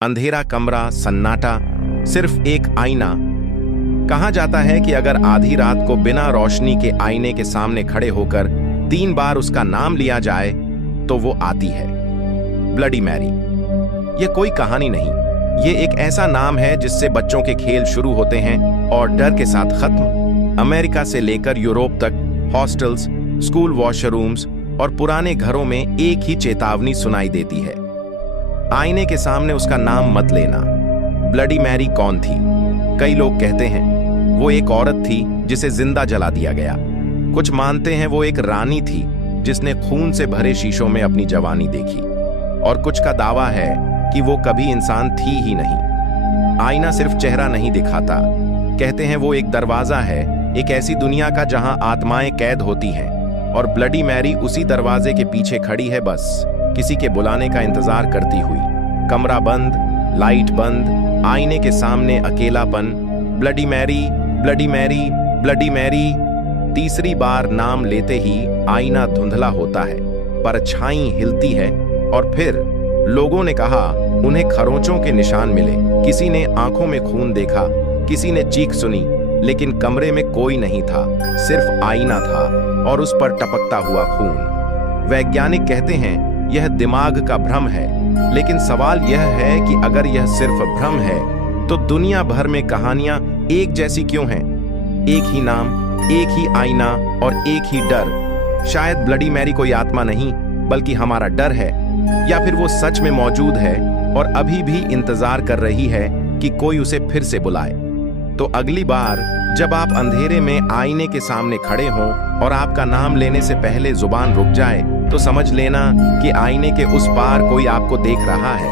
अंधेरा कमरा, सन्नाटा, सिर्फ एक आईना। कहा जाता है कि अगर आधी रात को बिना रोशनी के आईने के सामने खड़े होकर 3 बार उसका नाम लिया जाए तो वो आती है, ब्लडी मैरी। ये कोई कहानी नहीं, ये एक ऐसा नाम है जिससे बच्चों के खेल शुरू होते हैं और डर के साथ खत्म। अमेरिका से लेकर यूरोप तक हॉस्टल्स, स्कूल वॉशरूम्स और पुराने घरों में एक ही चेतावनी सुनाई देती है, आईने के सामने उसका नाम मत लेना। ब्लडी मैरी कौन थी? कई लोग कहते हैं वो एक औरत थी जिसे जिंदा जला दिया गया। कुछ मानते हैं वो एक रानी थी जिसने खून से भरे शीशों में अपनी जवानी देखी, और कुछ का दावा है कि वो कभी इंसान थी ही नहीं। आईना सिर्फ चेहरा नहीं दिखाता, कहते हैं वो एक दरवाजा है, एक ऐसी दुनिया का जहां आत्माएं कैद होती हैं, और ब्लडी मैरी उसी दरवाजे के पीछे खड़ी है, बस किसी के बुलाने का इंतजार करती हुई। कमरा बंद, लाइट बंद, आईने के सामने अकेलापन। Bloody Mary, Bloody Mary, Bloody Mary. तीसरी बार नाम लेते ही आईना धुंधला होता है, परछाई हिलती है, और फिर लोगों ने कहा उन्हें खरोंचों के निशान मिले। किसी ने आंखों में खून देखा, किसी ने चीख सुनी, लेकिन कमरे में कोई नहीं था, सिर्फ आईना था और उस पर टपकता हुआ खून। वैज्ञानिक कहते हैं यह दिमाग का भ्रम है, लेकिन सवाल यह है कि अगर यह सिर्फ भ्रम है तो दुनिया भर में कहानियां एक जैसी क्यों हैं? एक ही नाम, एक ही आईना और एक ही डर। शायद ब्लडी मैरी कोई आत्मा नहीं, बल्कि हमारा डर है, या फिर वो सच में मौजूद है और अभी भी इंतजार कर रही है कि कोई उसे फिर से बुलाए। तो अगली बार जब आप अंधेरे में आईने के सामने खड़े हों और आपका नाम लेने से पहले जुबान रुक जाए, तो समझ लेना कि आईने के उस पार कोई आपको देख रहा है।